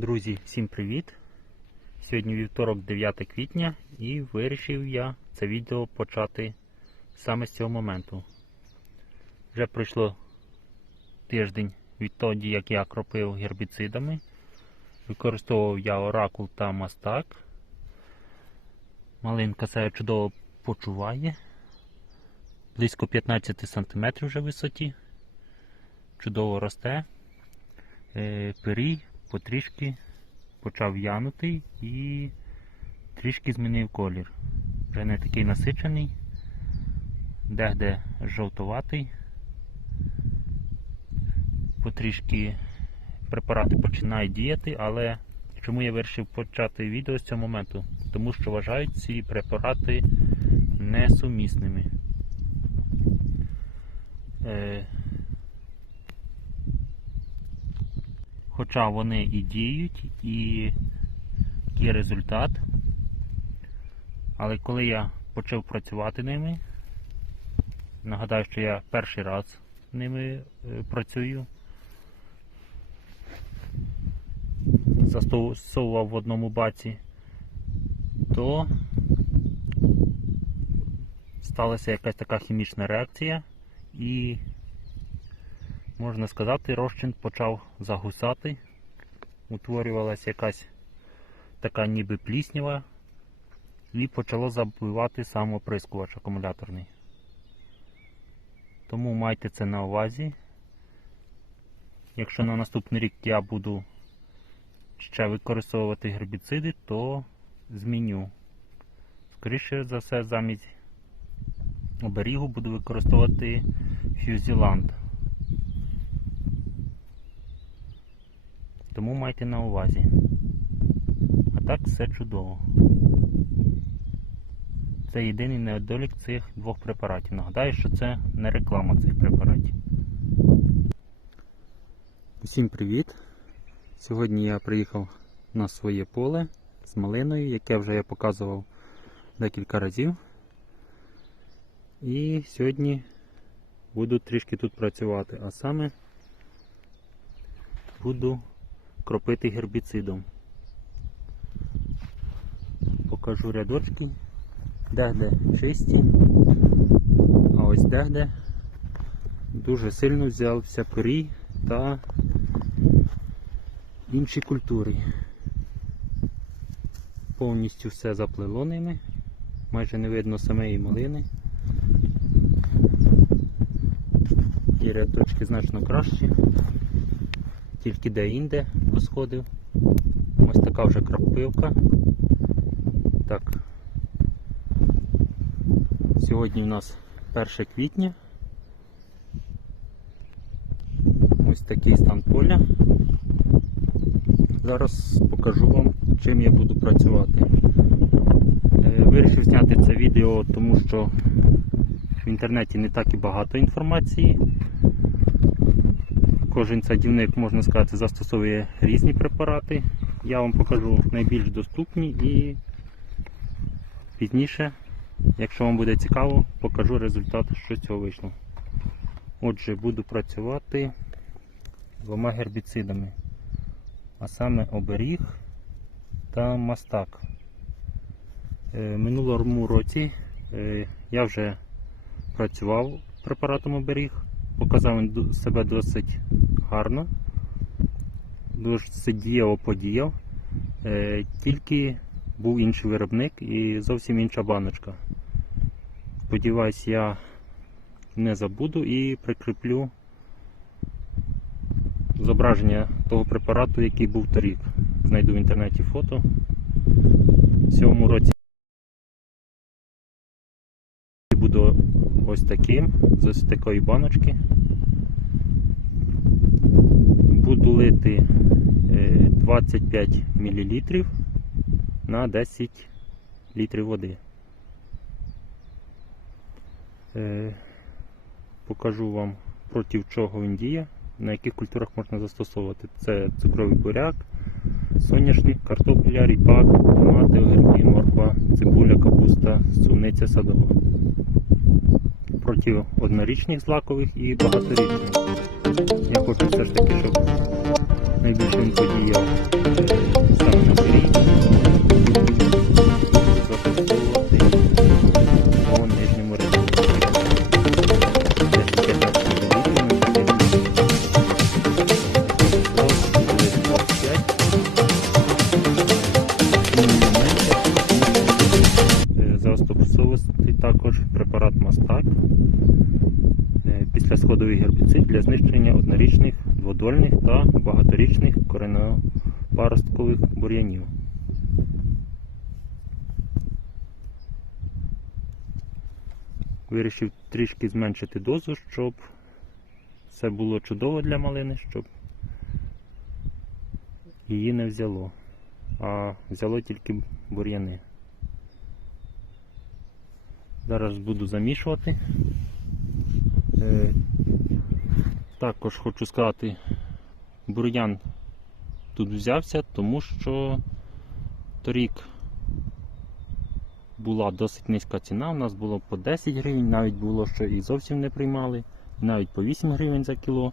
Друзі, всім привіт! Сьогодні вівторок 9 квітня і вирішив я це відео почати саме з цього моменту. Вже пройшло тиждень відтоді, як я кропив гербіцидами. Використовував я оракул та мастак. Малинка себе чудово почуває. Близько 15 см вже висоті. Чудово росте. Е, Пирій потрішки почав янути і трішки змінив колір. Вже не такий насичений, де-де жовтуватий. Потрішки препарати починають діяти, але чому я вирішив почати відео з цього моменту? Тому що вважають ці препарати несумісними. Хоча вони і діють, і є результат. Але коли я почав працювати ними, нагадаю, що я перший раз ними е, працюю, застосовував в одному баці, то сталася якась така хімічна реакція і можна сказати, розчин почав загусати. Утворювалася якась така ніби пліснява і почало забивати сам оприскувач акумуляторний. Тому майте це на увазі. Якщо на наступний рік я буду ще використовувати гербіциди, то зміню. Скоріше за все, замість оберігу буду використовувати фюзіланд. Тому майте на увазі. А так все чудово. Це єдиний недолік цих двох препаратів. Нагадаю, що це не реклама цих препаратів. Усім привіт! Сьогодні я приїхав на своє поле з малиною, яке вже я показував декілька разів. І сьогодні буду трішки тут працювати, а саме буду кропити гербіцидом. Покажу рядочки, де-де чисті, а ось де-де дуже сильно взявся пирій та інші культури. Повністю все заплило ними, майже не видно самої малини. І рядочки значно кращі тільки де-інде посходив. Ось така вже крапивка. Так. Сьогодні у нас 1 квітня. Ось такий стан поля. Зараз покажу вам, чим я буду працювати. Е, Вирішив зняти це відео, тому що в інтернеті не так і багато інформації. Кожен садівник, можна сказати, застосовує різні препарати. Я вам покажу найбільш доступні і пізніше, якщо вам буде цікаво, покажу результат, що з цього вийшло. Отже, буду працювати двома гербіцидами, а саме оберіг та мастак. Е, Минулому році е, я вже працював препаратом оберіг. Показав він себе досить гарно, досить дієво подіяв. Е, тільки був інший виробник і зовсім інша баночка. Сподіваюсь, я не забуду і прикріплю зображення того препарату, який був торік. Знайду в інтернеті фото. В цьому році буду ось таким, з ось такої баночки. Буду лити е, 25 мл на 10 літрів води. Е, Покажу вам проти чого він діє, на яких культурах можна застосовувати. Це цукровий буряк, соняшник, картопля, ріпак, томати, огірки, морква, цибуля, капуста, суниця садова проти однорічних злакових і багаторічних. Я хочу все ж таки, щоб найбільше він подіяв саме на беріг. Дводольних та багаторічних коренопаросткових бур'янів. Вирішив трішки зменшити дозу, щоб все було чудово для малини, щоб її не взяло, а взяло тільки бур'яни. Зараз буду замішувати. Е, також хочу сказати, бур'ян тут взявся, тому що торік була досить низька ціна, у нас було по 10 гривень, навіть було, що і зовсім не приймали, навіть по 8 гривень за кіло.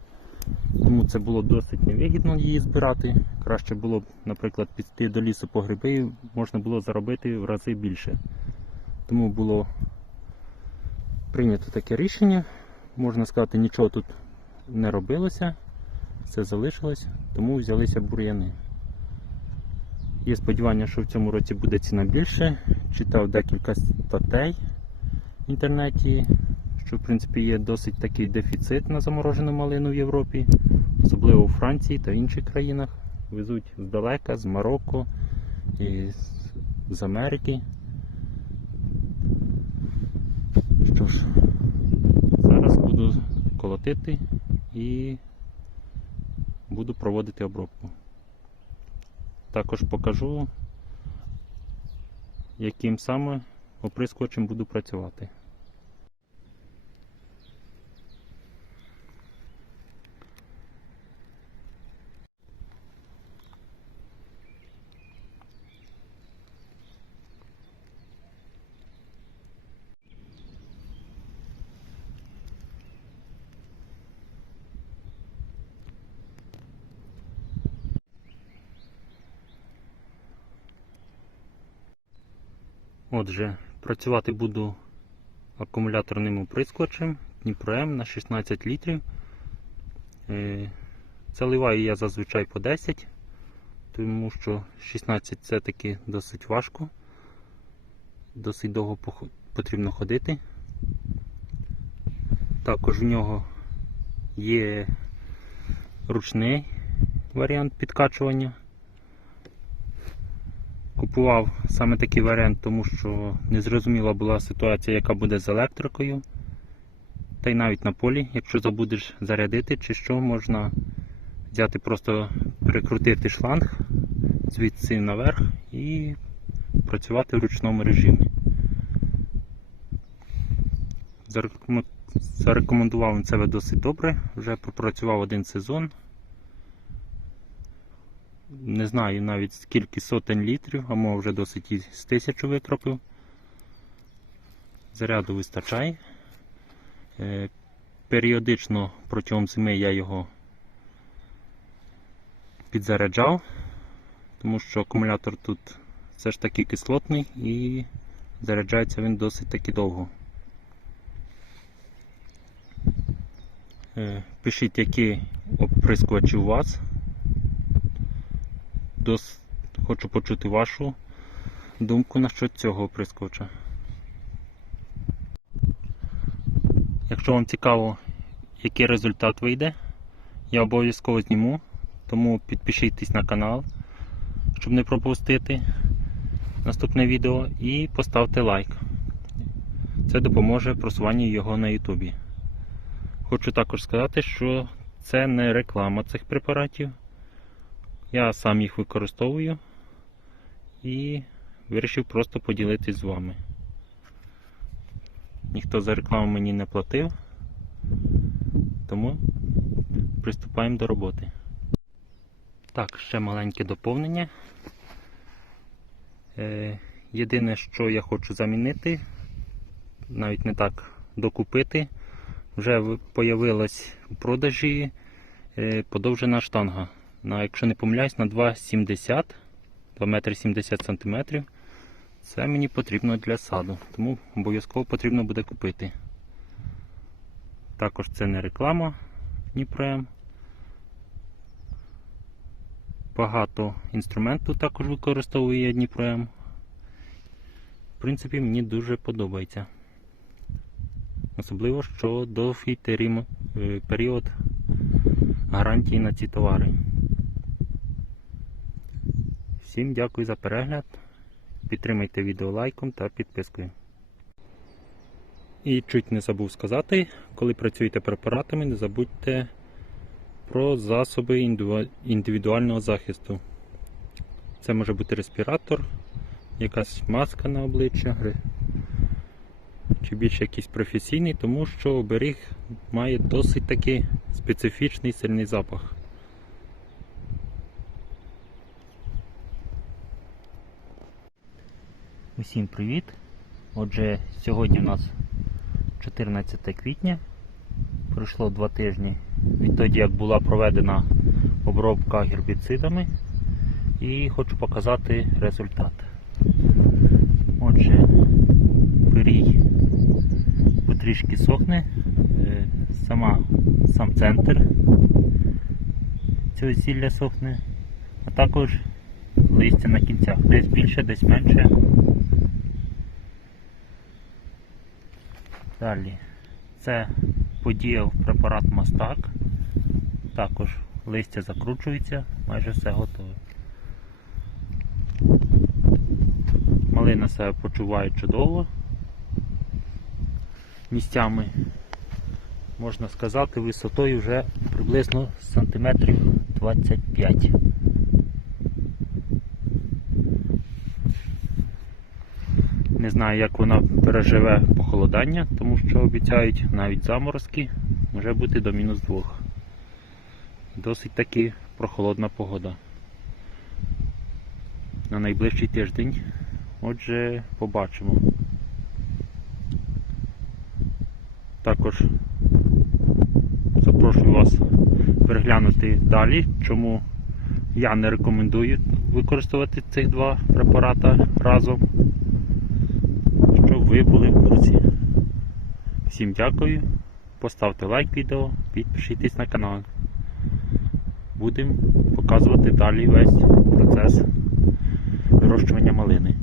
Тому це було досить невигідно її збирати. Краще було б, наприклад, піти до лісу по гриби, можна було заробити в рази більше. Тому було прийнято таке рішення. Можна сказати, нічого тут не робилося, все залишилось, тому взялися бур'яни. Є сподівання, що в цьому році буде ціна більше. Читав декілька статей в інтернеті, що в принципі є досить такий дефіцит на заморожену малину в Європі, особливо у Франції та інших країнах. Везуть здалека, з Марокко і з- Америки. Що ж, зараз буду колотити і буду проводити обробку. Також покажу, яким саме оприскувачем буду працювати. Отже, працювати буду акумуляторним оприскувачем Дніпро М на 16 літрів. Е, Заливаю я зазвичай по 10, тому що 16 це таки досить важко, досить довго потрібно ходити. Також в нього є ручний варіант підкачування. Купував саме такий варіант, тому що незрозуміла була ситуація, яка буде з електрикою. Та й навіть на полі, якщо забудеш зарядити чи що, можна взяти, просто прикрутити шланг звідси наверх і працювати в ручному режимі. Зарекомендував він себе досить добре, вже пропрацював один сезон. Не знаю навіть скільки сотень літрів, а може вже досить і з тисячу викропив. Заряду вистачає. Е, Періодично протягом зими я його підзаряджав, тому що акумулятор тут все ж таки кислотний і заряджається він досить таки довго. Е, Пишіть, які оприскувачі у вас. Дос... Хочу почути вашу думку насчет цього оприскувача. Якщо вам цікаво, який результат вийде, я обов'язково зніму, тому підпишіться на канал, щоб не пропустити наступне відео і поставте лайк. Це допоможе просуванню його на Ютубі. Хочу також сказати, що це не реклама цих препаратів. Я сам їх використовую і вирішив просто поділитись з вами. Ніхто за рекламу мені не платив, тому приступаємо до роботи. Так, ще маленьке доповнення. Е, єдине, що я хочу замінити, навіть не так докупити, вже появилась у продажі е, подовжена штанга на, якщо не помиляюсь, на 2,70 2 метри 70 сантиметрів. Це мені потрібно для саду, тому обов'язково потрібно буде купити. Також це не реклама Дніпрем. Багато інструменту також використовує Дніпрем. В принципі, мені дуже подобається. Особливо, що довгий е, період гарантії на ці товари. Всім дякую за перегляд. Підтримайте відео лайком та підпискою. І чуть не забув сказати, коли працюєте препаратами, не забудьте про засоби індивідуального захисту. Це може бути респіратор, якась маска на обличчя, чи більше якийсь професійний, тому що оберіг має досить таки специфічний сильний запах. Усім привіт! Отже, сьогодні у нас 14 квітня. Пройшло два тижні відтоді, як була проведена обробка гербіцидами. І хочу показати результат. Отже, пирій потрішки сохне, е, сама, сам центр цього зілля сохне, а також листя на кінцях, десь більше, десь менше. Далі. Це подіяв препарат Мастак. Також листя закручується, майже все готове. Малина себе почуває чудово. Місцями, можна сказати, висотою вже приблизно сантиметрів 25. Не знаю, як вона переживе похолодання, тому що обіцяють навіть заморозки може бути до мінус 2. Досить таки прохолодна погода. На найближчий тиждень. Отже, побачимо. Також запрошую вас переглянути далі, чому я не рекомендую використовувати цих два препарати разом ви були в курсі. Всім дякую. Поставте лайк відео, підпишіться на канал. Будемо показувати далі весь процес вирощування малини.